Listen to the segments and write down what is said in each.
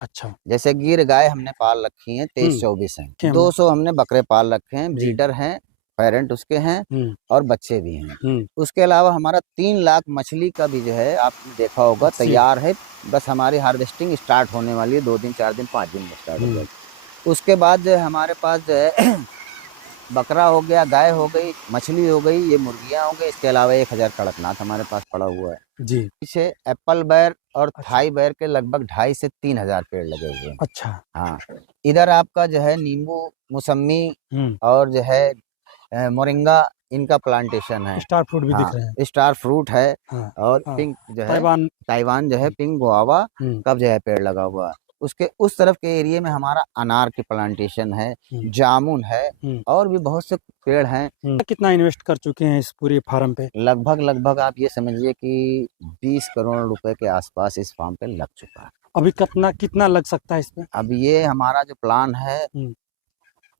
अच्छा। जैसे गिर गाय हमने पाल रखी है 23-24 हैं, क्या 200 हमने बकरे पाल रखे हैं, जी। ब्रीडर हैं, पेरेंट उसके हैं और बच्चे भी हैं। हम्म। उसके अलावा हमारा 3 लाख मछली का भी जो है आपने देखा होगा तैयार है। बस हमारी हार्वेस्टिंग स्टार्ट होने वाली है, 2 दिन 4 दिन 5 दिन में स्टार्ट हो जाएगी। उसके बाद जो है हमारे पास जो है बकरा हो गया, गाय हो गई, मछली हो गई, ये मुर्गियां हो गई। इसके अलावा 1000 कड़कनाथ हमारे पास पड़ा हुआ है जी। पीछे। एप्पल बेर और अच्छा। थाई बेर के लगभग 2.5 से 3,000 पेड़ लगे हुए हैं। अच्छा। हाँ, इधर आपका जो है नींबू, मौसम्मी और जो है मोरिंगा, इनका प्लांटेशन है। स्टार फ्रूट भी दिख रहे हाँ, स्टार फ्रूट है। हैं। और हाँ। पिंक जो है ताइवान। जो है पिंक गुआवा का जो है पेड़ लगा हुआ है। उसके उस तरफ के एरिया में हमारा अनार की प्लांटेशन है, जामुन है और भी बहुत से पेड़ हैं। कितना इन्वेस्ट कर चुके हैं इस पूरे फार्म पे? लगभग आप ये समझिए कि 20 करोड़ रुपए के आसपास इस फार्म पे लग चुका है। अभी कितना लग सकता है इसमें? अब ये हमारा जो प्लान है,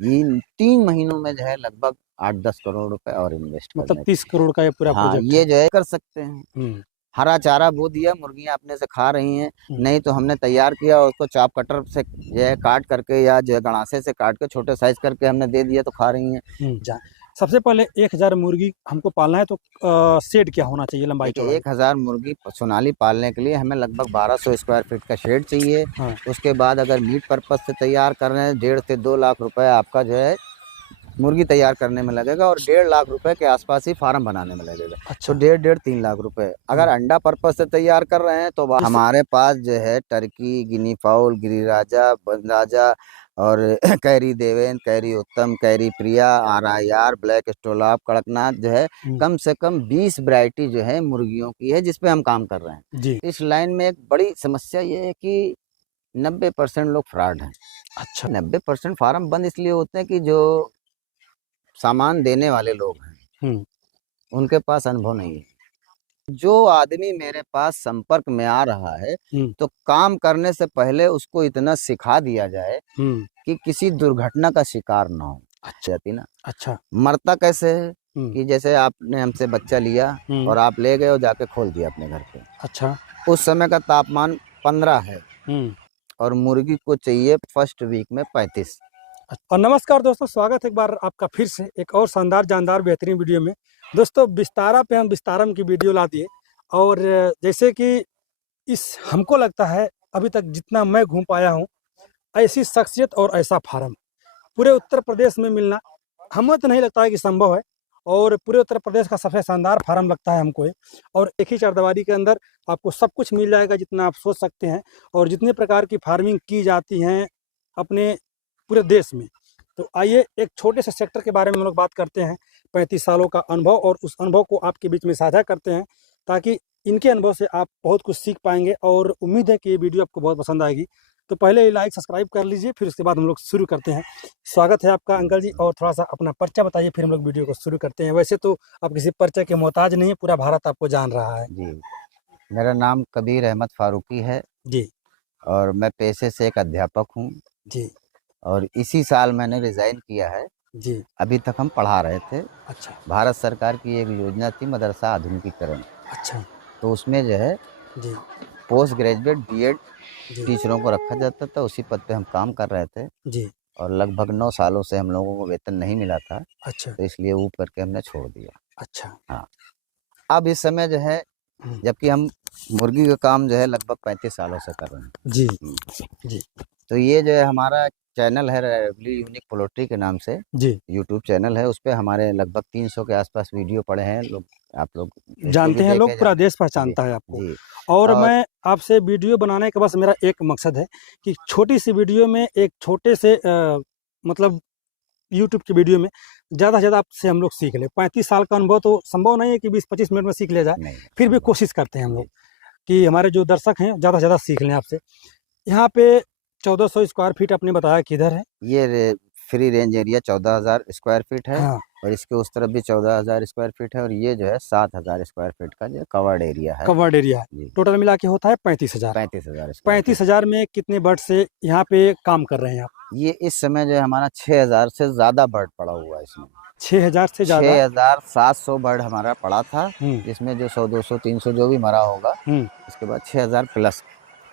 ये 3 महीनों में जो है लगभग 8-10 करोड़ रुपए और इन्वेस्ट मतलब करने 30 करोड़ का ये पूरा प्रोजेक्ट ये है। जो है कर सकते हैं। हरा चारा बो दिया, मुर्गियां अपने से खा रही हैं। नहीं तो हमने तैयार किया और उसको चाप कटर से जो है काट करके या जो है गड़ासे से काट के छोटे साइज करके हमने दे दिया तो खा रही हैं। सबसे पहले 1000 मुर्गी हमको पालना है तो शेड क्या होना चाहिए, लंबाई चौड़ाई? 1000 मुर्गी सोनाली पालने के लिए हमें लगभग 1200 स्क्वायर फीट का शेड चाहिए। उसके बाद अगर मीट पर्पज से तैयार कर रहे हैं 1.5 से 2 लाख रुपए आपका जो है मुर्गी तैयार करने में लगेगा और 1.5 लाख रुपए के आसपास ही फार्म बनाने में लगेगा। अच्छा। तो 1.5-3 लाख रुपए। अगर अंडा पर्पज से तैयार कर रहे हैं तो हमारे पास जो है टर्की, गिनी फाउल, गिरिराजा, बनराजा और कैरी देवेन, कैरी उत्तम, कैरी प्रिया, RIR, ब्लैक स्टोलाप, कड़कनाथ जो है कम से कम 20 वैरायटी जो है मुर्गियों की है जिसपे हम काम कर रहे हैं जी। इस लाइन में एक बड़ी समस्या ये है कि 90% लोग फ्रॉड हैं। अच्छा। 90% फार्म बंद इसलिए होते हैं कि जो सामान देने वाले लोग हैं उनके पास अनुभव नहीं है। जो आदमी मेरे पास संपर्क में आ रहा है तो काम करने से पहले उसको इतना सिखा दिया जाए कि किसी दुर्घटना का शिकार ना हो। ना अच्छा। मरता कैसे है कि जैसे आपने हमसे बच्चा लिया और आप ले गए और जाके खोल दिया अपने घर पे। अच्छा। उस समय का तापमान 15 है और मुर्गी को चाहिए फर्स्ट वीक में 35। और नमस्कार दोस्तों, स्वागत है एक बार आपका फिर से एक और शानदार जानदार बेहतरीन वीडियो में। दोस्तों विस्तारा पे हम विस्तारम की वीडियो ला दिए और जैसे कि हमको लगता है अभी तक जितना मैं घूम पाया हूँ, ऐसी शख्सियत और ऐसा फार्म पूरे उत्तर प्रदेश में मिलना हमें तो नहीं लगता है कि संभव है। और पूरे उत्तर प्रदेश का सबसे शानदार फार्म लगता है हमको और एक ही चारदीवारी के अंदर आपको सब कुछ मिल जाएगा जितना आप सोच सकते हैं और जितने प्रकार की फार्मिंग की जाती हैं अपने पूरे देश में। तो आइए एक छोटे से सेक्टर के बारे में हम लोग बात करते हैं, 35 सालों का अनुभव, और उस अनुभव को आपके बीच में साझा करते हैं ताकि इनके अनुभव से आप बहुत कुछ सीख पाएंगे और उम्मीद है कि ये वीडियो आपको बहुत पसंद आएगी। तो पहले लाइक सब्सक्राइब कर लीजिए, फिर उसके बाद हम लोग शुरू करते हैं। स्वागत है आपका अंकल जी, और थोड़ा सा अपना परिचय बताइए फिर हम लोग वीडियो को शुरू करते हैं। वैसे तो आप किसी परिचय के मोहताज नहीं है, पूरा भारत आपको जान रहा है। जी, मेरा नाम कबीर अहमद फारूकी है जी। और मैं पेशे से एक अध्यापक हूँ जी। और इसी साल मैंने रिजाइन किया है। जी। अभी तक हम पढ़ा रहे थे। अच्छा। भारत सरकार की एक योजना थी मदरसा आधुनिकीकरण। अच्छा। तो उसमें जो है जी। पोस्ट ग्रेजुएट बीएड टीचरों को रखा जाता था, उसी पद पे हम काम कर रहे थे। जी। और लगभग 9 सालों से हम लोगों को वेतन नहीं मिला था। अच्छा। तो इसलिए ऊप करके हमने छोड़ दिया। अच्छा। हाँ, अब इस समय जो है जबकि हम मुर्गी का काम जो है लगभग 35 सालों से कर रहे हैं। जी। जी। तो ये जो है हमारा चैनल है रेवली यूनिक पोल्ट्री के नाम से। जी। यूट्यूब चैनल है, उस पे हमारे लगभग 300 के आसपास वीडियो पड़े हैं। लोग आप लोग जानते हैं, लोग पूरा देश पहचानता है आपको। जी। और मैं आपसे वीडियो बनाने का बस मेरा एक मकसद है कि छोटी सी वीडियो में एक छोटे से मतलब यूट्यूब की वीडियो में ज़्यादा से ज़्यादा आपसे हम लोग सीख लें। 35 साल का अनुभव तो संभव नहीं है कि 20-25 मिनट में सीख लिया जाए, फिर भी कोशिश करते हैं हम लोग कि हमारे जो दर्शक हैं ज़्यादा से ज़्यादा सीख लें आपसे। यहाँ पे 1400 स्क्वायर फीट आपने बताया किधर है? ये free range area 14,000 square feet है। हाँ। और इसके उस तरफ भी 14,000 स्क्वायर फीट है और ये जो है 7,000 स्क्वायर फीट का जो कवर्ड एरिया है। कवर्ड एरिया है। टोटल मिला के होता है 35,000। 35,000 में कितने बर्ड से यहाँ पे काम कर रहे हैं आप? ये इस समय जो है हमारा 6,000 से ज्यादा बर्ड पड़ा हुआ है इसमें। 6,000 से ज्यादा? 6,700 बर्ड हमारा पड़ा था, जिसमें जो 100, 200, 300 जो भी मरा होगा, इसके बाद 6,000 प्लस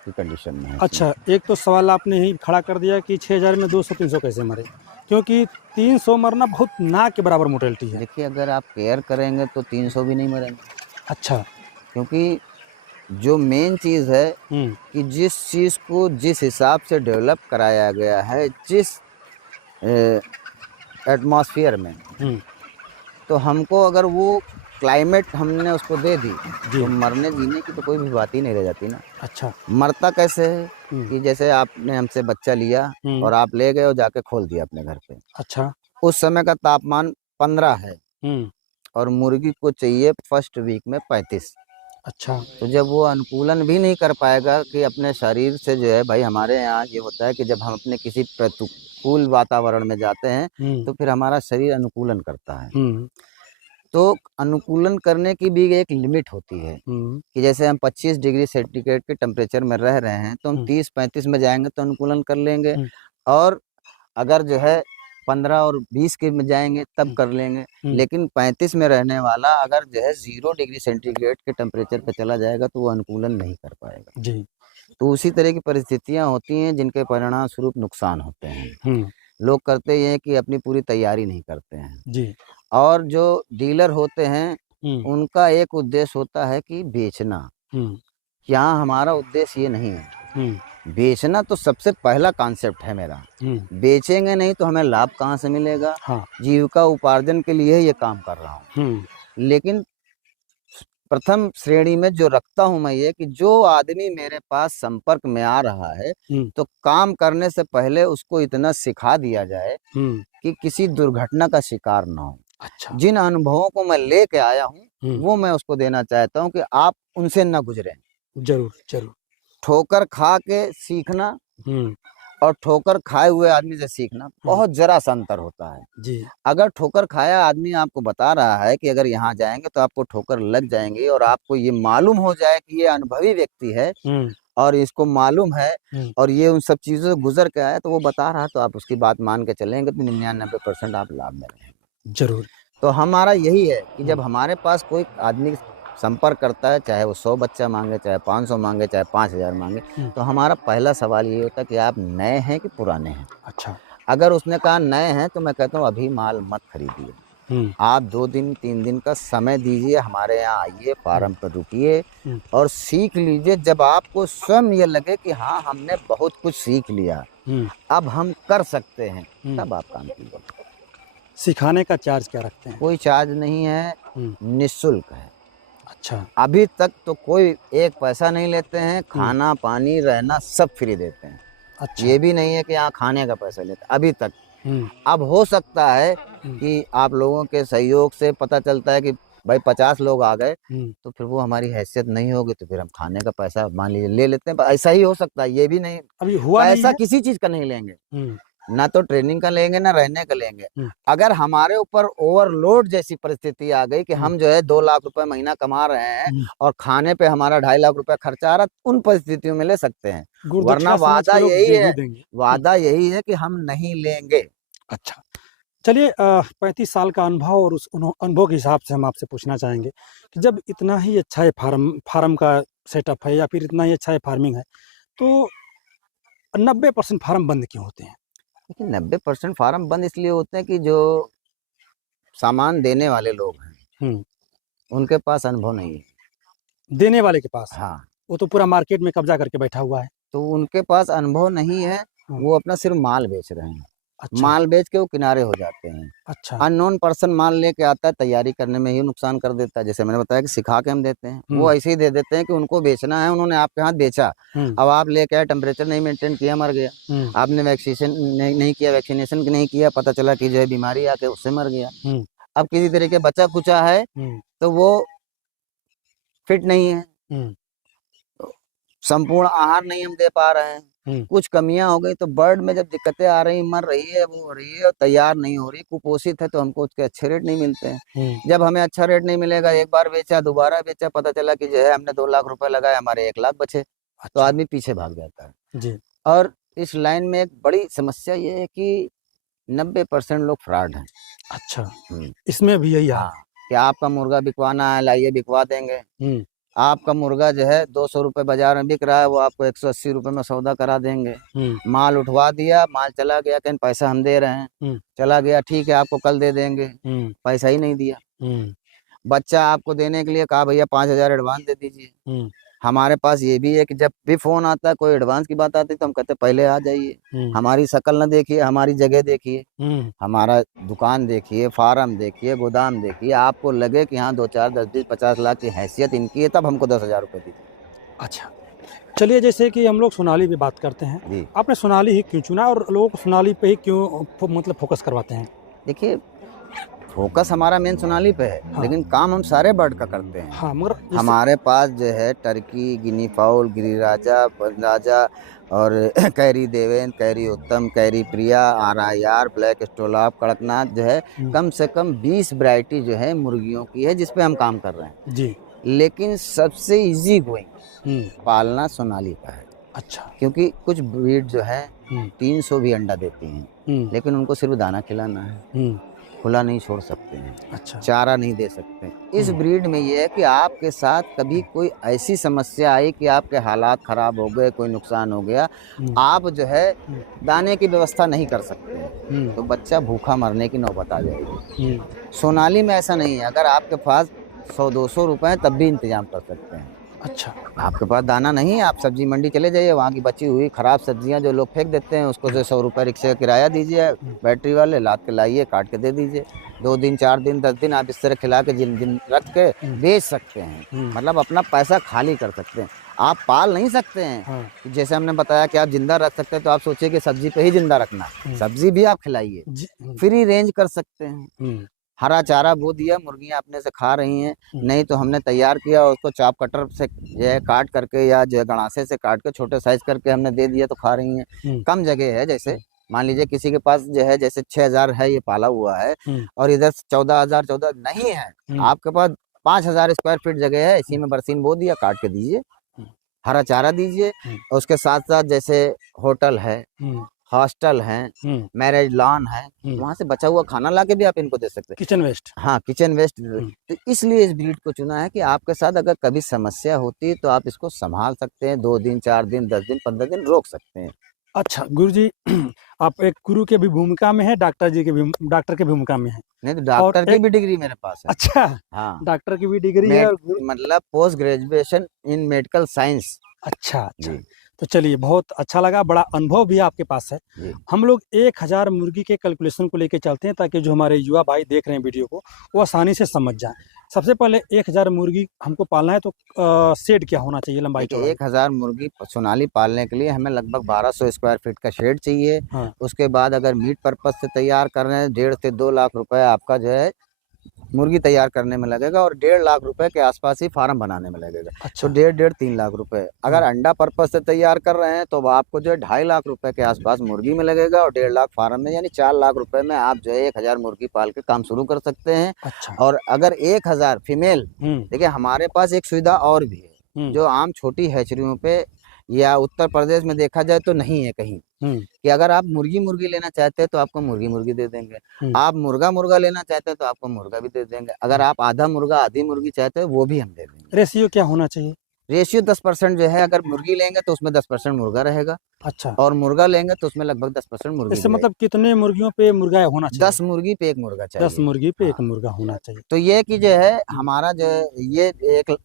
की कंडीशन में है। अच्छा, एक तो सवाल आपने ही खड़ा कर दिया कि 6000 में 200-300 कैसे मरे, क्योंकि 300 मरना बहुत ना के बराबर मोर्टेलिटी है। देखिए, अगर आप केयर करेंगे तो 300 भी नहीं मरेंगे, अच्छा। क्योंकि जो मेन चीज़ है हम्म। कि जिस चीज़ को जिस हिसाब से डेवलप कराया गया है, जिस एटमॉस्फेयर में, हम्म। तो हमको अगर वो क्लाइमेट हमने उसको दे दी, जी। तो मरने जीने की तो कोई भी बात ही नहीं रह जाती ना। अच्छा। मरता कैसे है हम्म। कि जैसे आपने हमसे बच्चा लिया हम्म। और आप ले गए और जाके खोल दिया अपने घर पे। अच्छा। उस समय का तापमान 15 है हम्म। और मुर्गी को चाहिए फर्स्ट वीक में 35। अच्छा। तो जब वो अनुकूलन भी नहीं कर पाएगा कि अपने शरीर से जो है, भाई हमारे यहाँ ये होता है कि जब हम अपने किसी प्रतिकूल वातावरण में जाते हैं हम्म। तो फिर हमारा शरीर अनुकूलन करता है। हम्म। तो अनुकूलन करने की भी एक लिमिट होती है हम्म। कि जैसे हम 25 डिग्री सेंटीग्रेड के टेम्परेचर में रह रहे हैं, तो हम हम्म। 30-35 में जाएंगे तो अनुकूलन कर लेंगे। हम्म। और अगर जो है 15 और 20 के में जाएंगे तब हम्म। कर लेंगे। हम्म। लेकिन 35 में रहने वाला अगर जो है 0 डिग्री सेंटीग्रेड के टेम्परेचर पे चला जाएगा तो वो अनुकूलन नहीं कर पाएगा। जी। तो उसी तरह की परिस्थितियां होती हैं जिनके परिणाम स्वरूप नुकसान होते हैं। हम्म। लोग करते ये हैं कि अपनी पूरी तैयारी नहीं करते हैं। जी। और जो डीलर होते हैं हम्म। उनका एक उद्देश्य होता है कि बेचना। हम्म। यहाँ हमारा उद्देश्य ये नहीं है। हम्म। बेचना तो सबसे पहला कॉन्सेप्ट है मेरा। हम्म। बेचेंगे नहीं तो हमें लाभ कहाँ से मिलेगा? हाँ। जीविका उपार्जन के लिए ये काम कर रहा हूँ। हम्म। लेकिन प्रथम श्रेणी में जो रखता हूँ मैं ये कि जो आदमी मेरे पास संपर्क में आ रहा है, हम्म। तो काम करने से पहले उसको इतना सिखा दिया जाए हम्म। कि किसी दुर्घटना का शिकार ना हो। अच्छा। जिन अनुभवों को मैं लेके आया हूँ हम्म। वो मैं उसको देना चाहता हूँ कि आप उनसे ना गुजरें। जरूर जरूर। ठोकर खा के सीखना हम्म। और ठोकर खाए हुए आदमी से सीखना बहुत जरा सा अंतर होता है। जी। अगर ठोकर खाया आदमी आपको बता रहा है कि अगर यहाँ जाएंगे तो आपको ठोकर लग जाएंगी और आपको ये मालूम हो जाए कि ये अनुभवी व्यक्ति है हम्म। और इसको मालूम है हम्म। और ये उन सब चीज़ों से गुजर के आया, तो वो बता रहा है तो आप उसकी बात मान के चलेंगे तो 99% आप लाभ में रहेंगे। जरूर। तो हमारा यही है कि हम्म। जब हमारे पास कोई आदमी संपर्क करता है, चाहे वो 100 बच्चा मांगे, चाहे 500 मांगे, चाहे 5000 मांगे, हम्म। तो हमारा पहला सवाल ये होता है कि आप नए हैं कि पुराने हैं। अच्छा। अगर उसने कहा नए हैं तो मैं कहता हूँ अभी माल मत खरीदिए। हम्म। आप 2 दिन 3 दिन का समय दीजिए, हमारे यहाँ आइए, फार्म पर रुकिए हम्म। और सीख लीजिए। जब आपको स्वयं ये लगे कि हाँ हमने बहुत कुछ सीख लिया, हम्म। अब हम कर सकते हैं, हम्म। तब आप काम कीजिए। सिखाने का चार्ज क्या रखते हैं? कोई चार्ज नहीं है, हम्म। निःशुल्क है। अच्छा। अभी तक तो कोई एक पैसा नहीं लेते हैं, हम्म। खाना पानी रहना सब फ्री देते हैं। अच्छा। ये भी नहीं है कि यहाँ खाने का पैसा लेते हैं, अभी तक। हम्म। अब हो सकता है हम्म। कि आप लोगों के सहयोग से पता चलता है कि भाई 50 लोग आ गए, हम्म। तो फिर वो हमारी हैसियत नहीं होगी तो फिर हम खाने का पैसा मान लीजिए ले लेते हैं। ऐसा ही हो सकता है, ये भी नहीं। अभी हुआ नहीं पैसा है। किसी चीज का नहीं लेंगे, हम्म। ना तो ट्रेनिंग का लेंगे ना रहने का लेंगे। हम्म। अगर हमारे ऊपर ओवरलोड जैसी परिस्थिति आ गई कि हम्म। हम जो है 2 लाख रुपए महीना कमा रहे हैं हम्म। और खाने पे हमारा 2.5 लाख रुपए खर्चा आ रहा है, उन परिस्थितियों में ले सकते हैं। वरना गुरुदक्षिणा समझ के लोग दे भी देंगे। वादा यही है कि हम नहीं लेंगे। अच्छा, चलिए 35 साल का अनुभव और उस अनुभव के हिसाब से हम आपसे पूछना चाहेंगे कि जब इतना ही अच्छा है फार्म का सेटअप है या फिर इतना ही अच्छा है फार्मिंग है, तो 90% फार्म बंद क्यों होते हैं? देखिए, 90% फार्म बंद इसलिए होते हैं कि जो सामान देने वाले लोग हैं हम्म। उनके पास अनुभव नहीं है। देने वाले के पास हाँ, वो तो पूरा मार्केट में कब्जा करके बैठा हुआ है। तो उनके पास अनुभव नहीं है, वो अपना सिर्फ माल बेच रहे हैं। अच्छा। माल बेच के वो किनारे हो जाते हैं। अच्छा। अननोन पर्सन माल लेके आता है, तैयारी करने में ही नुकसान कर देता है। जैसे मैंने बताया कि सिखा के हम देते हैं, वो ऐसे ही दे देते हैं कि उनको बेचना है, उन्होंने आपके हाथ बेचा। अब आप लेके आए, टेम्परेचर नहीं मेंटेन किया, मर गया। आपने वैक्सीनेशन नहीं किया, वैक्सीनेशन नहीं किया, पता चला कि जो है बीमारी आके उससे मर गया। अब किसी तरह के बचा कुचा है तो वो फिट नहीं है, संपूर्ण आहार नहीं हम दे पा रहे हैं, कुछ कमियां हो गई, तो बर्ड में जब दिक्कतें आ रही, मर रही है, वो हो रही है और तैयार नहीं हो रही, कुपोषित है, तो हमको उसके अच्छे रेट नहीं मिलते हैं। जब हमें अच्छा रेट नहीं मिलेगा, एक बार बेचा, दोबारा बेचा, पता चला कि जो है हमने 2 लाख रुपए लगाए, हमारे 1 लाख बचे। तो आदमी पीछे भाग जाता है जी। और इस लाइन में एक बड़ी समस्या ये है कि 90% लोग फ्रॉड हैं। अच्छा, इसमें भी यही हाल हाँ, कि आपका मुर्गा बिकवाना है, लाइए बिकवा देंगे। आपका मुर्गा जो है 200 रुपये बाजार में बिक रहा है, वो आपको 180 रुपये में सौदा करा देंगे। माल उठवा दिया, माल चला गया, कहीं पैसा हम दे रहे हैं, चला गया, ठीक है आपको कल दे देंगे, पैसा ही नहीं दिया। बच्चा आपको देने के लिए कहा भैया 5,000 एडवांस दे दीजिए। हमारे पास ये भी है कि जब भी फोन आता है, कोई एडवांस की बात आती है, तो हम कहते हैं पहले आ जाइए, हमारी शक्ल न देखिए, हमारी जगह देखिए, हमारा दुकान देखिए, फार्म देखिए, गोदाम देखिए, आपको लगे कि हाँ 2, 4, 10, 20, 50 लाख की हैसियत इनकी है, तब हमको 10,000 रुपये दीजिए। अच्छा, चलिए जैसे कि हम लोग सोनाली पे बात करते हैं जी, आपने सोनाली ही क्यों चुना और लोगों को सोनाली पे ही क्यों मतलब फोकस करवाते हैं? देखिए फोकस हमारा मेन सोनाली पे है, हाँ। लेकिन काम हम सारे बर्ड का करते हैं। हाँ, मगर हमारे पास जो है टर्की, गिनी फाउल, गिरिराजा, बनराजा और कैरी देवेन, कैरी उत्तम, कैरी प्रिया, RIR, ब्लैक स्टोलाप, कड़कनाथ जो है कम से कम 20 वैरायटी जो है मुर्गियों की है, जिस पे हम काम कर रहे हैं जी। लेकिन सबसे इजी गोइंग पालना सोनाली का है। अच्छा। क्योंकि कुछ ब्रीड जो है 300 भी अंडा देती हैं, लेकिन उनको सिर्फ दाना खिलाना है, खुला नहीं छोड़ सकते हैं, अच्छा। चारा नहीं दे सकते। इस ब्रीड में ये है कि आपके साथ कभी कोई ऐसी समस्या आई कि आपके हालात खराब हो गए, कोई नुकसान हो गया, आप जो है दाने की व्यवस्था नहीं कर सकते हैं, तो बच्चा भूखा मरने की नौबत आ जाएगी। सोनाली में ऐसा नहीं है, अगर आपके पास 100-200 रुपए हैं तब भी इंतजाम कर सकते हैं। अच्छा। आपके पास दाना नहीं है, आप सब्जी मंडी चले जाइए, वहाँ की बची हुई खराब सब्जियां जो लोग फेंक देते हैं, उसको जो 100 रुपये रिक्शे का किराया दीजिए, बैटरी वाले लाद के लाइए, काट के दे दीजिए। 2 दिन, 4 दिन, 10 दिन आप इस तरह खिला के जिन रख के बेच सकते हैं, मतलब अपना पैसा खाली कर सकते हैं। आप पाल नहीं सकते हैं। जैसे हमने बताया कि आप जिंदा रख सकते हैं, तो आप सोचिए कि सब्जी पे ही जिंदा रखना, सब्जी भी आप खिलाइए, फ्री रेंज कर सकते हैं। हरा चारा बो दिया, मुर्गियां अपने से खा रही हैं, नहीं तो हमने तैयार किया, उसको चाप कटर से जो है काट करके या जो है गड़ासे से काट के छोटे साइज करके हमने दे दिया, तो खा रही हैं। कम जगह है, जैसे मान लीजिए किसी के पास जो है जैसे 6,000 है ये पाला हुआ है और इधर 14,000 14 नहीं है, आपके पास 5,000 स्क्वायर फीट जगह है, इसी में बरसीन बो दिया, काट के दीजिए, हरा चारा दीजिए, और उसके साथ साथ जैसे होटल है, हॉस्टल है, मैरिज लॉन है, वहाँ से बचा हुआ खाना लाके भी आप इनको दे सकते हैं, किचन वेस्ट। हाँ, किचन वेस्ट। तो इसलिए इस ब्रीड को चुना है कि आपके साथ अगर कभी समस्या होती है तो आप इसको संभाल सकते हैं, 2 दिन, 4 दिन, 10 दिन, 15 दिन रोक सकते हैं। अच्छा गुरुजी, आप एक गुरु के भी भूमिका में है, डॉक्टर की भूमिका में है। नहीं तो डॉक्टर की भी डिग्री मेरे पास है। अच्छा, हाँ, डॉक्टर की भी डिग्री है और मतलब post graduation in medical science. अच्छा अच्छा, तो चलिए बहुत अच्छा लगा, बड़ा अनुभव भी आपके पास है। हम लोग 1,000 मुर्गी के कैलकुलेशन को लेके चलते हैं, ताकि जो हमारे युवा भाई देख रहे हैं वीडियो को वो आसानी से समझ जाएं। सबसे पहले 1,000 मुर्गी हमको पालना है, तो शेड क्या होना चाहिए, लंबाई चौड़ाई? 1,000 मुर्गी सोनाली पालने के लिए हमें लगभग 1200 स्क्वायर फीट का शेड चाहिए। उसके बाद अगर मीट पर्पज से तैयार कर रहे हैं, 1.5 से 2 लाख रुपए आपका जो है मुर्गी तैयार करने में लगेगा, और 1.5 लाख रुपए के आसपास ही फार्म बनाने में लगेगा। अच्छा। तो 1.5-3 लाख रुपए। अगर अंडा पर्पज से तैयार कर रहे हैं तो आपको जो है 2.5 लाख रुपए के आसपास मुर्गी में लगेगा, और 1.5 लाख फार्म में, यानी 4 लाख रुपए में आप जो है 1,000 मुर्गी पाल के काम शुरू कर सकते हैं। अच्छा। और अगर 1,000 फीमेल, देखिए हमारे पास एक सुविधा और भी है जो आम छोटी हैचरियों पे या उत्तर प्रदेश में देखा जाए तो नहीं है कहीं, कि अगर आप मुर्गी लेना चाहते हैं तो आपको मुर्गी दे देंगे, आप मुर्गा लेना चाहते हैं तो आपको मुर्गा भी दे देंगे, अगर आप आधा मुर्गा आधी मुर्गी चाहते हैं वो भी हम दे देंगे। रेशियो क्या होना चाहिए? रेशियो 10% जो है, अगर मुर्गी लेंगे तो उसमें 10% मुर्गा रहेगा। अच्छा। और मुर्गा लेंगे तो उसमें लगभग 10% मुर्गी। इससे मतलब कितने मुर्गियों पे मुर्गा होना चाहिए? 10 मुर्गी पे 1 मुर्गा चाहिए। 10 मुर्गी पे 1 मुर्गा होना चाहिए। तो ये कि जो है हमारा जो ये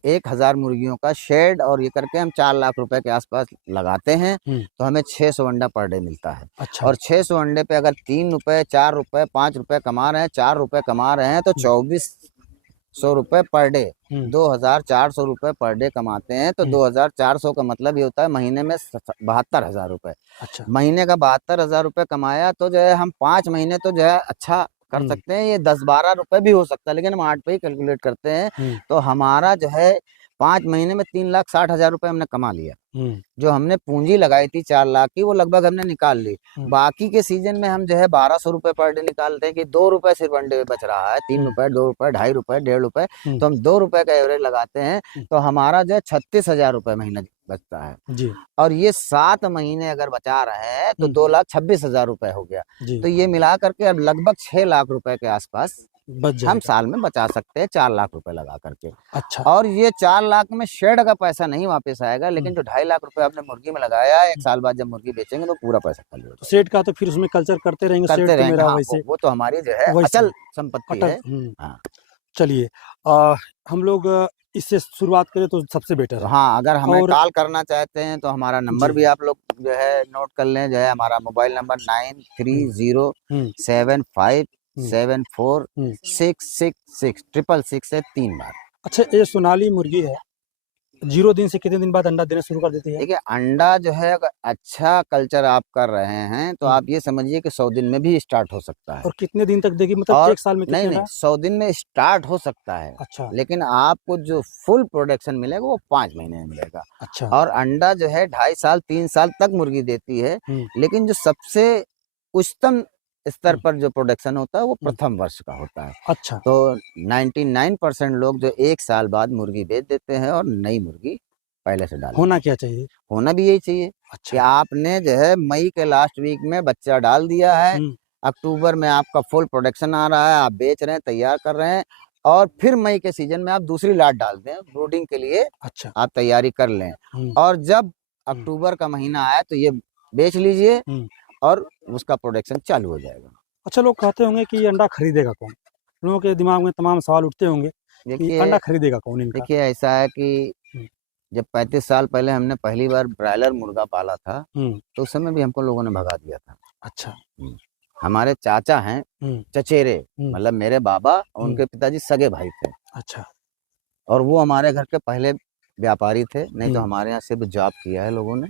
1,000 मुर्गियों का शेड और ये करके हम 4 लाख रुपए के आसपास लगाते हैं, तो हमें 600 अंडा पर डे मिलता है। अच्छा। और 600 अंडे पे अगर 3 रुपए, 4 रुपए, 5 रुपए कमा रहे हैं, 4 रुपए कमा रहे हैं, तो 2,400 रुपए पर डे, 2,400 रुपए पर डे कमाते हैं, तो 2,400 का मतलब ये होता है महीने में 72,000 रुपए। अच्छा। महीने का 72,000 रुपए कमाया तो जो है हम 5 महीने तो जो है अच्छा कर सकते हैं। ये 10-12 रुपए भी हो सकता है, लेकिन हम 8 पे ही कैलकुलेट करते हैं, तो हमारा जो है 5 महीने में 3,60,000 रुपए हमने कमा लिया। जो हमने पूंजी लगाई थी 4 लाख की, वो लगभग हमने निकाल ली। बाकी के सीजन में हम जो है 1,200 रुपए पर डे निकालते हैं, कि 2 रुपए सिर्फ अंडे में बच रहा है, 3 रुपए, 2 रुपए, 2.5 रुपए, 1.5 रुपए, तो हम 2 रुपए का एवरेज लगाते हैं, तो हमारा जो है 36,000 रुपए महीना बचता है जी। और ये 7 महीने अगर बचा रहे हैं तो 2,26,000 रुपए हो गया। तो ये मिला करके अब लगभग 6 लाख रुपए के आसपास बच हम जाएगा। साल में बचा सकते हैं 4 लाख रुपए लगा करके। अच्छा। और ये 4 लाख में शेड का पैसा नहीं वापस आएगा, लेकिन जो 2.5 लाख रुपए आपने मुर्गी में लगाया है, 1 साल बाद जब मुर्गी बेचेंगे तो पूरा पैसा खाली हो तो जाएगा। सेट का तो फिर उसमें कल्चर करते रहेंगे, सेट करते तो रहेंगे, मेरा हाँ, वैसे वो तो हमारी जो है वैसे अचल संपत्ति अटल। है। हाँ। चलिए, हम लोग इससे शुरुआत करें तो सबसे बेटर तो है। हाँ, अगर हमें और कॉल करना चाहते हैं तो हमारा नंबर जी। भी आप लोग जो है नोट कर लें, जो है हमारा मोबाइल नंबर हम्म 9307574666 666 है 3 बार। अच्छा, ये सोनाली मुर्गी है, 0 दिन से कितने दिन बाद अंडा देना शुरू कर देती है? देखिए, अंडा जो है अगर अच्छा कल्चर आप कर रहे हैं तो आप ये समझिए कि 100 दिन में भी स्टार्ट हो सकता है। और कितने दिन तक देगी, मतलब और 1 साल में नहीं कितने नहीं अंडा? 100 दिन में स्टार्ट हो सकता है, अच्छा। लेकिन आपको जो फुल प्रोडक्शन मिलेगा वो 5 महीने में मिलेगा। अच्छा। और अंडा जो है 2.5 साल 3 साल तक मुर्गी देती है, लेकिन जो सबसे उच्चतम स्तर पर जो प्रोडक्शन होता है वो प्रथम वर्ष का होता है। अच्छा। तो 99% लोग जो 1 साल बाद मुर्गी बेच देते हैं और नई मुर्गी पहले से डाल होना देते क्या चाहिए? हैं। होना भी यही चाहिए कि अच्छा। आपने जो है मई के लास्ट वीक में बच्चा डाल दिया है, हम्म। अक्टूबर में आपका फुल प्रोडक्शन आ रहा है, आप बेच रहे हैं, तैयार कर रहे हैं, और फिर मई के सीजन में आप दूसरी लाट डाल दें ब्रूडिंग के लिए, अच्छा। आप तैयारी कर लें। और जब अक्टूबर का महीना आए तो ये बेच लीजिए और उसका प्रोडक्शन चालू हो जाएगा। अच्छा, लोग कहते होंगे कि अंडा खरीदेगा कौन? लोगों के दिमाग में तमाम सवाल उठते होंगे कि अंडा खरीदेगा कौन इनका? देखिए ऐसा है कि जब 35 साल पहले हमने पहली बार ब्रायलर मुर्गा पाला था, तो उस समय भी हमको लोगों ने भगा दिया था। अच्छा। हमारे चाचा हैं, चचेरे, मतलब मेरे बाबा और उनके पिताजी सगे भाई थे। अच्छा। और वो हमारे घर के पहले व्यापारी थे, नहीं तो हमारे यहाँ सिर्फ जॉब किया है लोगों ने,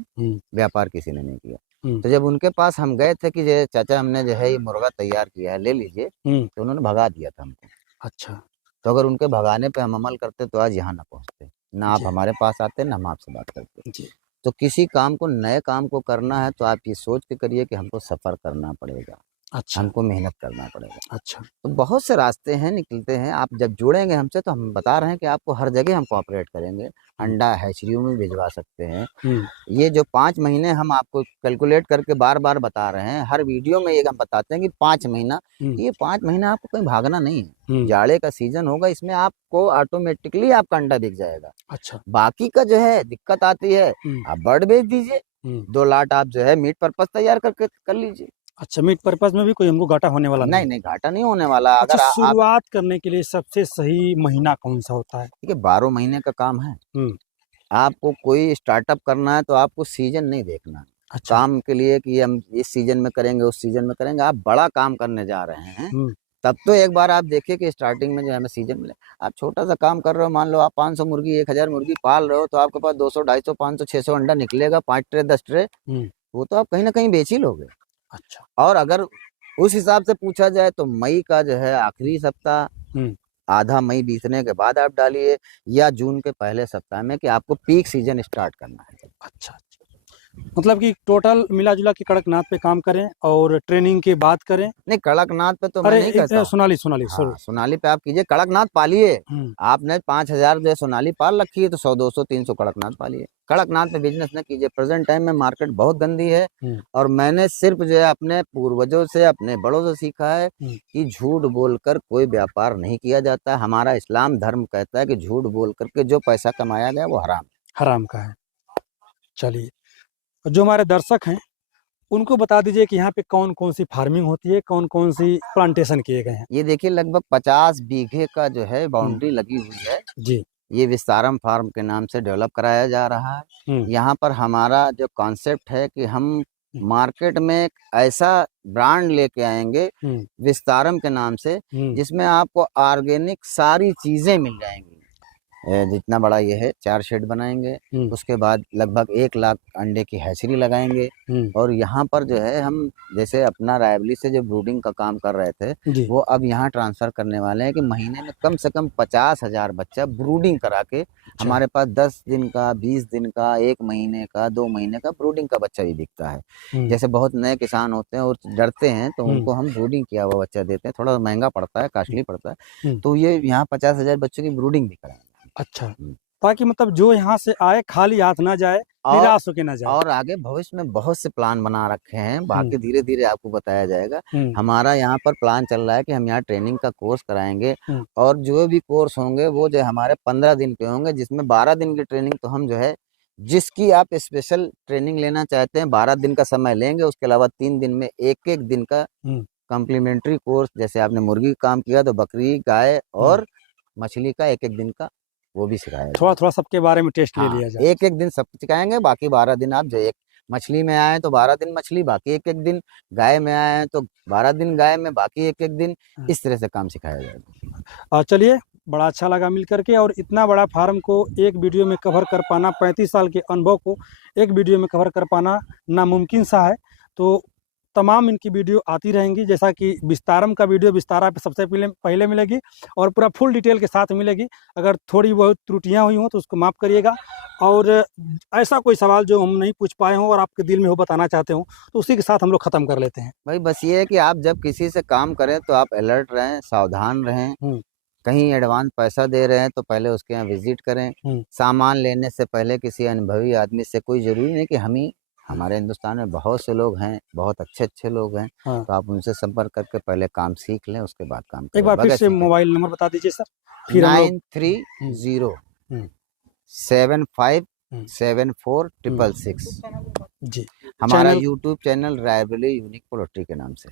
व्यापार किसी ने नहीं किया। तो जब उनके पास हम गए थे कि ये चाचा हमने जो है ये मुर्गा तैयार किया है, ले लीजिए, तो उन्होंने भगा दिया था हमको। अच्छा। तो अगर उनके भगाने पे हम अमल करते तो आज यहाँ ना पहुँचते, ना आप हमारे पास आते, ना हम आपसे बात करते। जी। तो किसी काम को, नए काम को करना है तो आप ये सोच के करिए कि हमको सफ़र करना पड़ेगा, अच्छा। हमको मेहनत करना पड़ेगा। अच्छा। तो बहुत से रास्ते हैं, निकलते हैं। आप जब जुड़ेंगे हमसे तो हम बता रहे हैं कि आपको हर जगह हम कोऑपरेट करेंगे। अंडा हैचरियों में भिजवा सकते हैं। ये जो 5 महीने हम आपको कैलकुलेट करके बार-बार बता रहे हैं, हर वीडियो में ये हम बताते हैं कि 5 महीना, ये 5 महीना आपको कहीं भागना नहीं है। जाड़े का सीजन होगा, इसमें आपको ऑटोमेटिकली आपका अंडा बिक जाएगा। अच्छा। बाकी का जो है दिक्कत आती है, आप बर्ड बेच दीजिए, 2 लाट आप जो है मीट पर्पस तैयार करके कर लीजिए। अच्छा, मीट पर्पस में भी कोई हमको घाटा होने वाला नहीं? नहीं, घाटा नहीं होने वाला। अच्छा, अगर आप शुरुआत करने के लिए सबसे सही महीना कौन-सा होता है? देखिए 12 महीने का काम है। आपको कोई स्टार्टअप करना है तो आपको सीजन नहीं देखना। अच्छा। काम के लिए कि हम इस सीजन में करेंगे, उस सीजन में करेंगे, आप बड़ा काम करने जा रहे हैं, तब तो एक बार आप देखिए कि स्टार्टिंग में जो हमें सीजन मिले। आप छोटा-सा काम कर रहे हो, मान लो आप 500 मुर्गी, 1000 मुर्गी पाल रहे हो, तो आपके पास 200, 250, 500, 600 अंडा निकलेगा, 5 ट्रे, 10 ट्रे, वो तो आप कहीं न कहीं बेच ही लोगे। अच्छा। और अगर उस हिसाब से पूछा जाए तो मई का जो है आखिरी सप्ताह, आधा मई बीतने के बाद आप डालिए, या जून के पहले सप्ताह में, कि आपको पीक सीजन स्टार्ट करना है। अच्छा। मतलब कि टोटल मिला-जुला के कड़कनाथ पे काम करें और ट्रेनिंग के बाद करें। नहीं, कड़कनाथ पे तो मैं अरे नहीं कहता हूँ। सोनाली हाँ, सॉरी। सोनाली पे आप कीजिए, कड़कनाथ पालिए। आपने 5000 जो सोनाली पाल रखी है तो 100, 200, 300 कड़कनाथ पालिए। कड़कनाथ पे बिजनेस न कीजिए। प्रेजेंट टाइम में मार्केट बहुत गंदी है, और मैंने सिर्फ जो है अपने पूर्वजों से, अपने बड़ों से सीखा है कि झूठ बोलकर कोई व्यापार नहीं किया जाता। हमारा इस्लाम धर्म कहता है कि झूठ बोल करके जो पैसा कमाया गया वो हराम का है। चलिए, जो हमारे दर्शक हैं उनको बता दीजिए कि यहाँ पे कौन-कौन सी फार्मिंग होती है, कौन-कौन सी प्लांटेशन किए गए हैं? ये देखिए लगभग 50 बीघे का जो है बाउंड्री लगी हुई है। जी। ये विस्तारम फार्म के नाम से डेवलप कराया जा रहा है। यहाँ पर हमारा जो कॉन्सेप्ट है कि हम मार्केट में एक ऐसा ब्रांड लेके आएंगे विस्तारम के नाम से, जिसमें आपको ऑर्गेनिक सारी चीजें मिल जाएंगी। जितना बड़ा ये है, 4 शेड बनाएंगे, उसके बाद लगभग 1 लाख अंडे की हैचरी लगाएंगे। और यहाँ पर जो है हम जैसे अपना रायबली से जो ब्रूडिंग का काम कर रहे थे, वो अब यहाँ ट्रांसफर करने वाले हैं कि महीने में कम से कम 50,000 बच्चा ब्रूडिंग करा के हमारे पास 10 दिन का, 20 दिन का, 1 महीने का, 2 महीने का ब्रूडिंग का बच्चा भी बिकता है। जैसे बहुत नए किसान होते हैं और डरते हैं, तो उनको हम ब्रूडिंग किया हुआ बच्चा देते हैं। थोड़ा महंगा पड़ता है, कॉस्टली पड़ता है, तो ये यहाँ 50,000 बच्चों की ब्रूडिंग भी कराएंगे। अच्छा। ताकि मतलब जो यहाँ से आए खाली हाथ ना जाए, निराश होके ना जाए। और आगे भविष्य में बहुत से प्लान बना रखे हैं, बाकी धीरे धीरे आपको बताया जाएगा। हमारा यहाँ पर प्लान चल रहा है कि हम यहाँ ट्रेनिंग का कोर्स कराएंगे, और जो भी कोर्स होंगे वो जो हमारे 15 दिन के होंगे, जिसमें 12 दिन की ट्रेनिंग तो हम जो है, जिसकी आप स्पेशल ट्रेनिंग लेना चाहते हैं 12 दिन का समय लेंगे। उसके अलावा 3 दिन में एक दिन का कॉम्प्लीमेंट्री कोर्स, जैसे आपने मुर्गी का काम किया तो बकरी, गाय और मछली का एक दिन का वो भी सिखाएगा। थोड़ा थोड़ा सबके बारे में टेस्ट ले लिया जाए। एक दिन सब सिखाएंगे, बाकी 12 दिन आप जो एक मछली में आए तो 12 दिन मछली, बाकी एक दिन गाय में आए हैं तो 12 दिन गाय में, बाकी एक दिन, इस तरह से काम सिखाया जाएगा। चलिए, बड़ा अच्छा लगा मिल करके, और इतना बड़ा फार्म को एक वीडियो में कवर कर पाना, 35 साल के अनुभव को एक वीडियो में कवर कर पाना नामुमकिन सा है। तो तमाम इनकी वीडियो आती रहेंगी, जैसा कि विस्तारम का वीडियो विस्तारा पे सबसे पहले मिलेगी और पूरा फुल डिटेल के साथ मिलेगी। अगर थोड़ी बहुत त्रुटियां हुई हों तो उसको माफ़ करिएगा, और ऐसा कोई सवाल जो हम नहीं पूछ पाए हों और आपके दिल में हो बताना चाहते हो तो उसी के साथ हम लोग ख़त्म कर लेते हैं। भाई बस ये है कि आप जब किसी से काम करें तो आप अलर्ट रहें, सावधान रहें। कहीं एडवांस पैसा दे रहे हैं तो पहले उसके यहाँ विजिट करें। सामान लेने से पहले किसी अनुभवी आदमी से, कोई ज़रूरी नहीं कि हमारे हिंदुस्तान में बहुत से लोग हैं, बहुत अच्छे लोग हैं, तो आप उनसे संपर्क करके पहले काम सीख लें, उसके बाद काम करें। एक बार फिर से मोबाइल नंबर बता दीजिए सर। 9307574666 जी। हमारा YouTube channel Raebareli unique poultry के नाम से।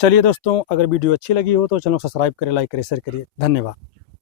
चलिए दोस्तों, अगर वीडियो अच्छी लगी हो तो चैनल सब्सक्राइब करें, लाइक करें, शेयर करिए। धन्यवाद।